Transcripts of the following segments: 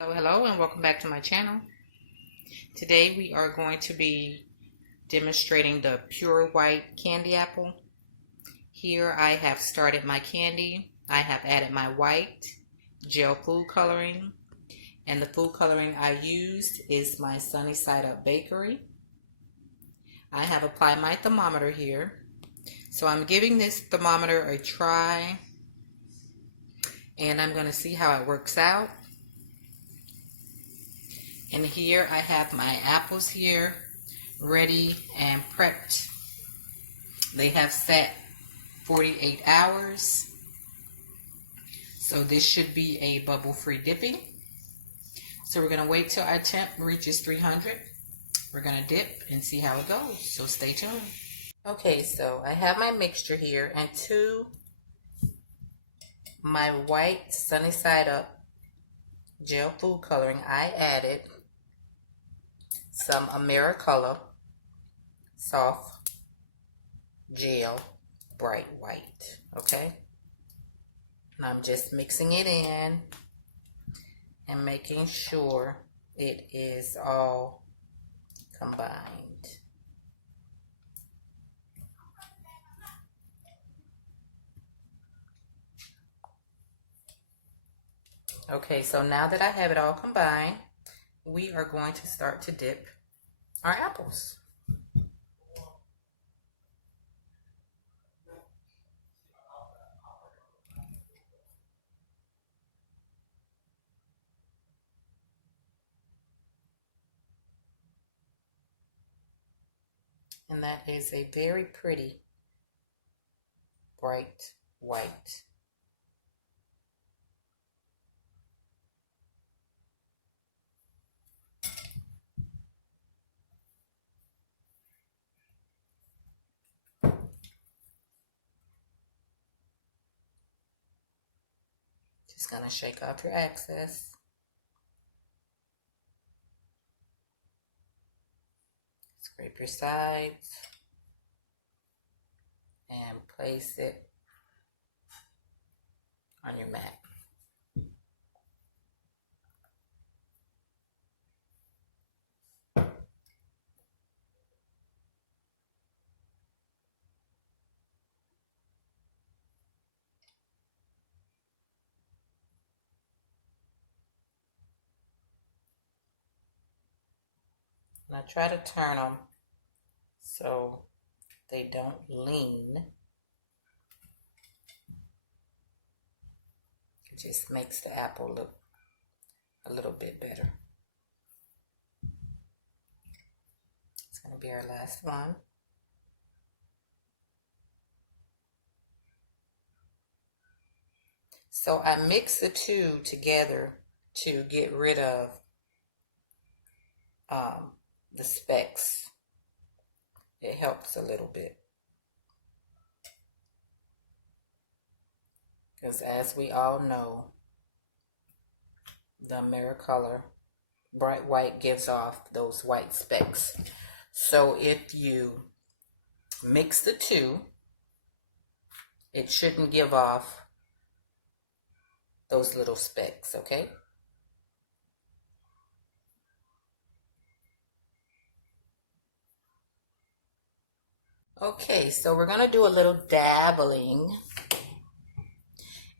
Hello and welcome back to my channel. Today we are going to be demonstrating the pure white candy apple. Here I have started my candy. I have added my white gel food coloring, and the food coloring I used is my Sunny Side Up Bakery. I have applied my thermometer here. So I'm giving this thermometer a try and I'm going to see how it works out. And here I have my apples here ready and prepped. They have sat 48 hours. So this should be a bubble-free dipping. So we're going to wait till our temp reaches 300. We're going to dip and see how it goes. So stay tuned. Okay, so I have my mixture here, and to my white Sunny Side Up gel food coloring, I added some Americolor soft gel bright white. Okay, and I'm just mixing it in and making sure it is all combined. Okay, so now that I have it all combined, we are going to start to dip our apples. And that is a very pretty bright white. Just gonna shake off your excess. Scrape your sides and place it on your mat. And I try to turn them so they don't lean. It just makes the apple look a little bit better. It's going to be our last one. So I mix the two together to get rid of the specks. It helps a little bit. Because as we all know, the Americolor bright white gives off those white specks. So if you mix the two, it shouldn't give off those little specks, okay? Okay, so we're going to do a little dabbling.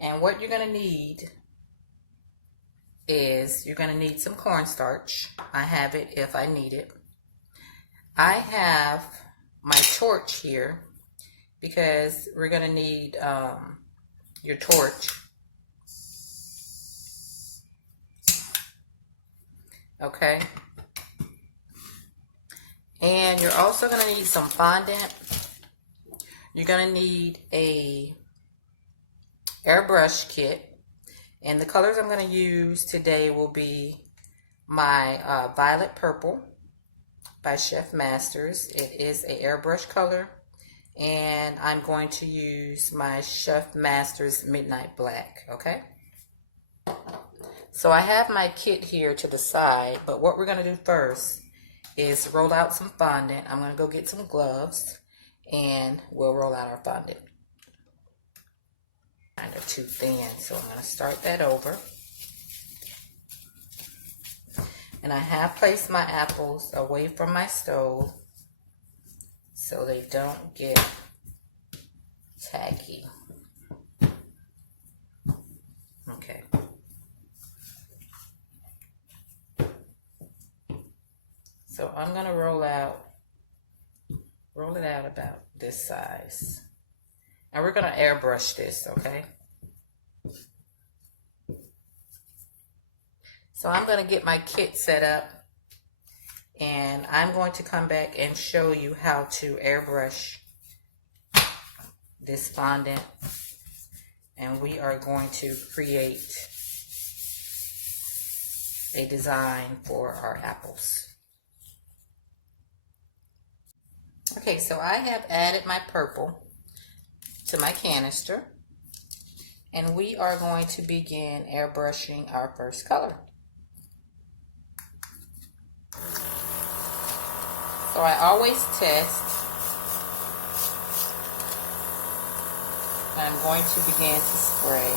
And what you're going to need is you're going to need some cornstarch. I have it if I need it. I have my torch here because we're going to need your torch. Okay. And you're also going to need some fondant. You're going to need a airbrush kit. And the colors I'm going to use today will be my Violet Purple by Chef Masters. It is an airbrush color. And I'm going to use my Chef Masters Midnight Black, okay? So I have my kit here to the side, but what we're going to do first is roll out some fondant. I'm going to go get some gloves, and we'll roll out our fondant. Kind of too thin, so I'm going to start that over. And I have placed my apples away from my stove so they don't get tacky. Okay. So I'm going to roll it out about this size. And we're going to airbrush this, okay? So I'm going to get my kit set up, and I'm going to come back and show you how to airbrush this fondant, and we are going to create a design for our apples. Okay, so I have added my purple to my canister, and we are going to begin airbrushing our first color. So I always test. I'm going to begin to spray.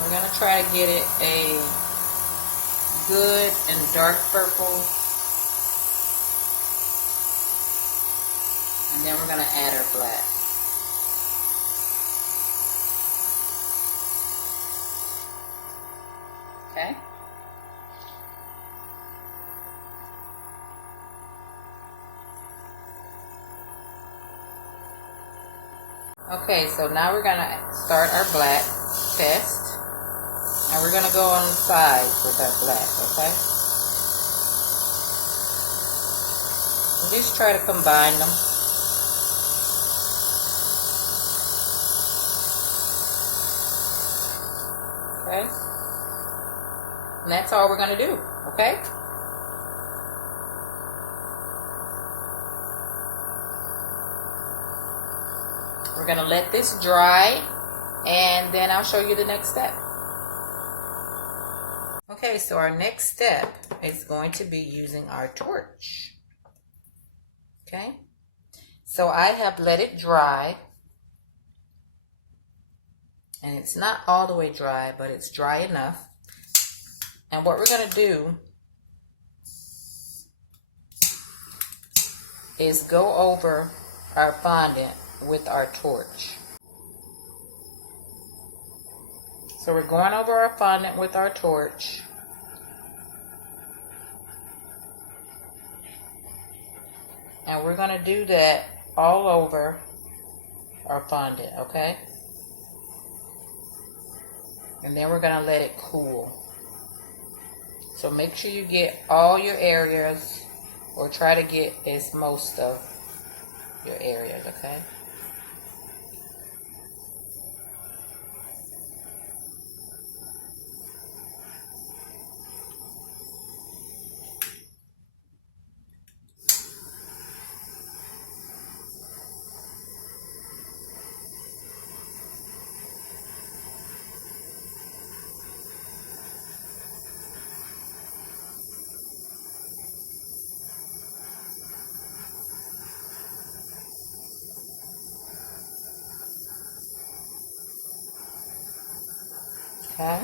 We're going to try to get it a good and dark purple. And then we're going to add our black. Okay. Okay, so now we're going to start our black test. And we're going to go on the sides with our black, okay? And just try to combine them. Okay? And that's all we're going to do, okay? We're going to let this dry, and then I'll show you the next step. Okay, so our next step is going to be using our torch. Okay, so I have let it dry, and it's not all the way dry, but it's dry enough. And what we're going to do is go over our fondant with our torch. So we're going over our fondant with our torch. And we're going to do that all over our fondant, okay? And then we're going to let it cool. So make sure you get all your areas, or try to get most of your areas, okay? Okay.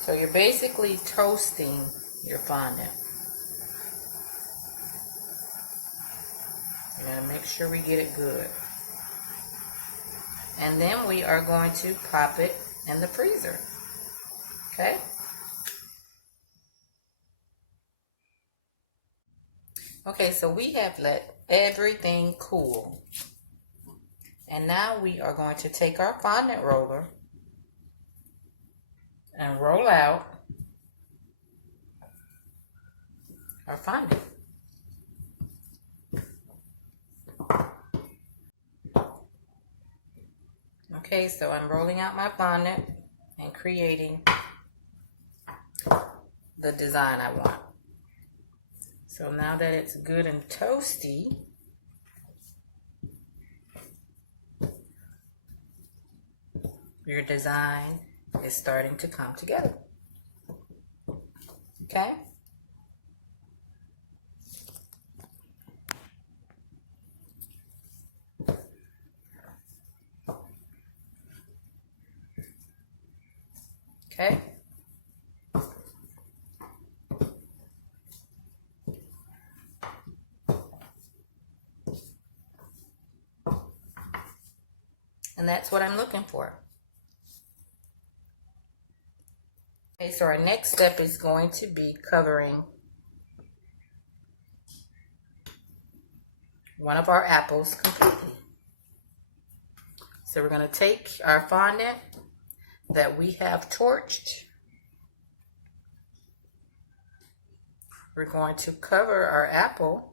So you're basically toasting your fondant. You gotta make sure we get it good. And then we are going to pop it in the freezer. Okay? Okay, so we have let everything cool. And now we are going to take our fondant roller and roll out our fondant. Okay, so I'm rolling out my fondant and creating the design I want. So now that it's good and toasty, your design is starting to come together. Okay? Okay? And that's what I'm looking for. Okay, so our next step is going to be covering one of our apples completely. So we're going to take our fondant that we have torched. We're going to cover our apple.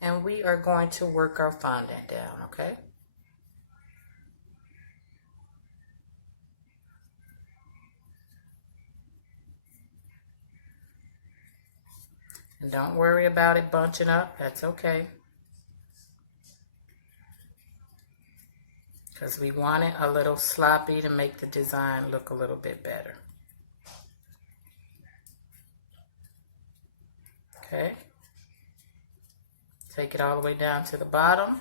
And we are going to work our fondant down, okay? And don't worry about it bunching up. That's okay. Because we want it a little sloppy to make the design look a little bit better. Okay. Take it all the way down to the bottom.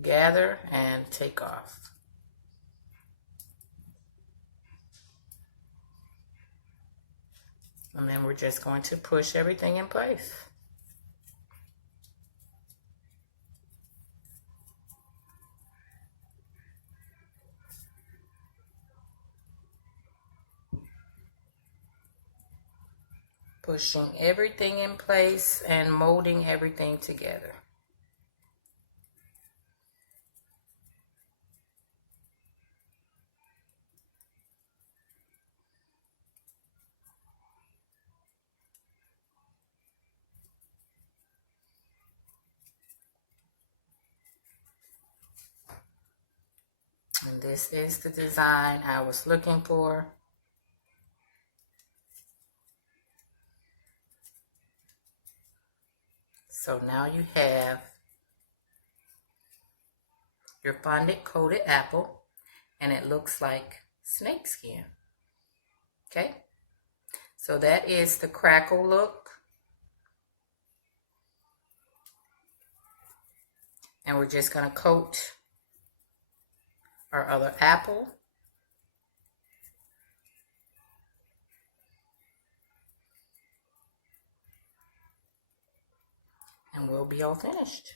Gather and take off. And then we're just going to push everything in place. Pushing everything in place and molding everything together. And this is the design I was looking for. So now you have your fondant coated apple, and it looks like snake skin. Okay? So that is the crackle look. And we're just going to coat our other apple. And we'll be all finished.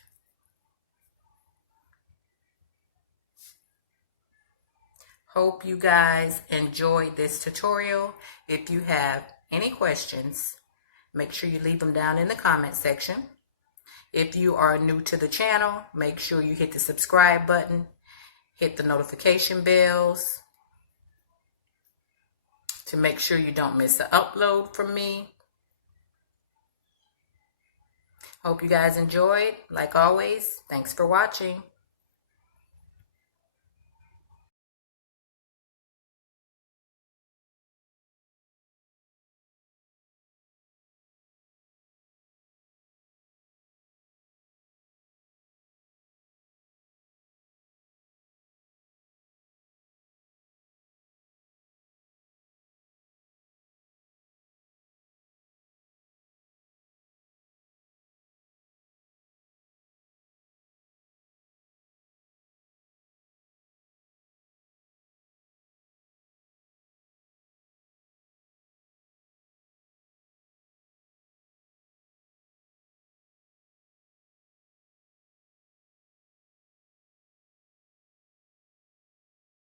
Hope you guys enjoyed this tutorial. If you have any questions, make sure you leave them down in the comment section. If you are new to the channel, make sure you hit the subscribe button, hit the notification bells to make sure you don't miss an upload from me. Hope you guys enjoyed. Like always, thanks for watching.